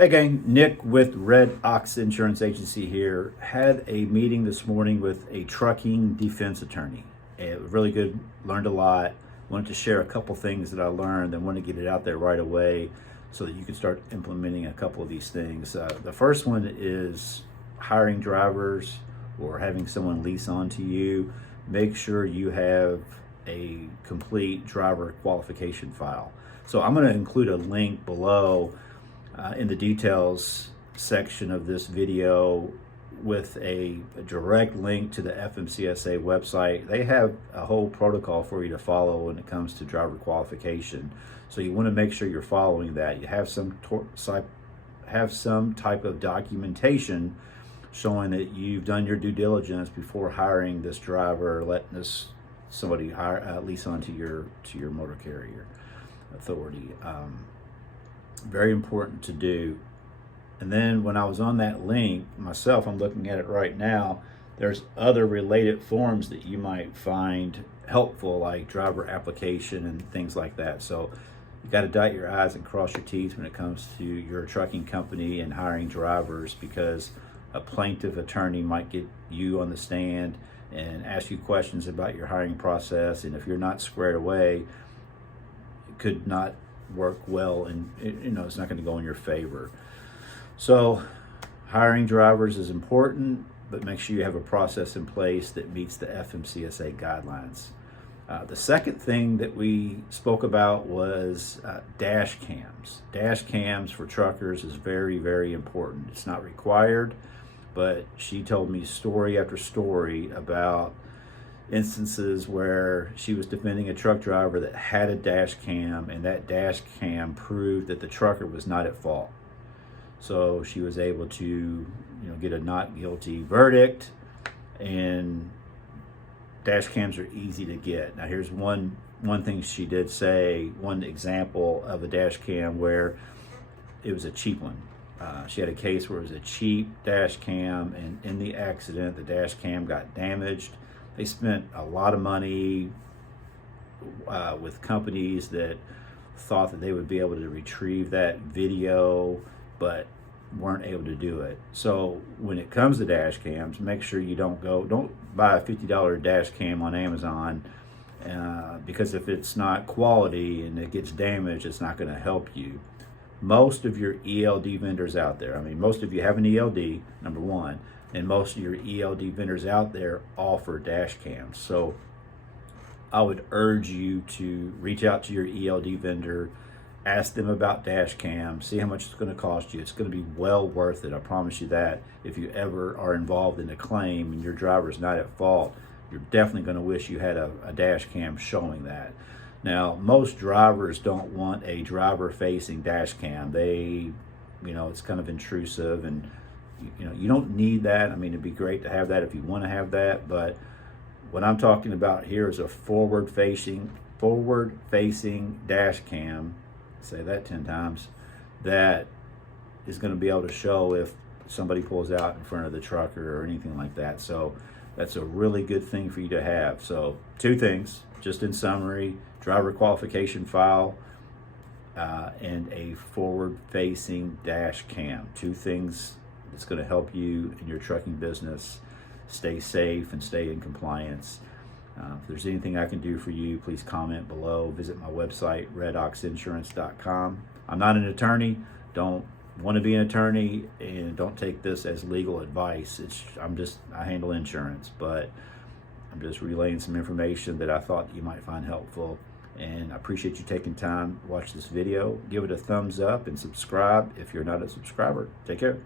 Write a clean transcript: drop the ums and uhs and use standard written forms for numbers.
Hey gang, Nick with Red Ox Insurance Agency here. Had a meeting this morning with a trucking defense attorney. It was really good, learned a lot. Wanted to share a couple things that I learned and want to get it out there right away so that you can start implementing a couple of these things. The first one is hiring drivers or having someone lease onto you. Make sure you have a complete driver qualification file. So I'm going to include a link below in the details section of this video with a direct link to the FMCSA website. They have a whole protocol for you to follow when it comes to driver qualification. So you want to make sure you're following that. You have some type of documentation showing that you've done your due diligence before hiring this driver, or letting somebody lease onto your motor carrier authority. Very important to do. And then when I was on that link myself, I'm looking at it right now, there's other related forms that you might find helpful, like driver application and things like that. So you got to dot your I's and cross your T's when it comes to your trucking company and hiring drivers, because a plaintiff attorney might get you on the stand and ask you questions about your hiring process, and if you're not squared away, it could not work well, and it's not going to go in your favor. So hiring drivers is important, but make sure you have a process in place that meets the FMCSA guidelines. The second thing that we spoke about was dash cams. Dash cams for truckers is very, very important. It's not required, but she told me story after story about instances where she was defending a truck driver that had a dash cam, and that dash cam proved that the trucker was not at fault. So she was able to, get a not guilty verdict, and dash cams are easy to get. Now here's one thing she did say, one example of a dash cam where it was a cheap one. She had a case where it was a cheap dash cam, and in the accident, the dash cam got damaged. They spent a lot of money with companies that thought that they would be able to retrieve that video, but weren't able to do it. So when it comes to dash cams, make sure you don't buy a $50 dash cam on Amazon, because if it's not quality and it gets damaged, it's not going to help you. Most of your ELD vendors out there, most of you have an ELD, number one, and most of your ELD vendors out there offer dash cams. So I would urge you to reach out to your ELD vendor, ask them about dash cams, see how much it's going to cost you. It's going to be well worth it. I promise you that. If you ever are involved in a claim and your driver's not at fault, you're definitely going to wish you had a dash cam showing that. Now, most drivers don't want a driver-facing dash cam. It's kind of intrusive, and you don't need that. It'd be great to have that if you want to have that, but what I'm talking about here is a forward-facing dash cam, say that 10 times, that is going to be able to show if somebody pulls out in front of the trucker or anything like that. So that's a really good thing for you to have. So two things, just in summary: driver qualification file and a forward-facing dash cam. Two things that's going to help you in your trucking business stay safe and stay in compliance. If there's anything I can do for you, please comment below. Visit my website, redoxinsurance.com. I'm not an attorney, don't want to be an attorney, and don't take this as legal advice. I handle insurance, but I'm just relaying some information that I thought you might find helpful. And I appreciate you taking time to watch this video. Give it a thumbs up and subscribe if you're not a subscriber. Take care.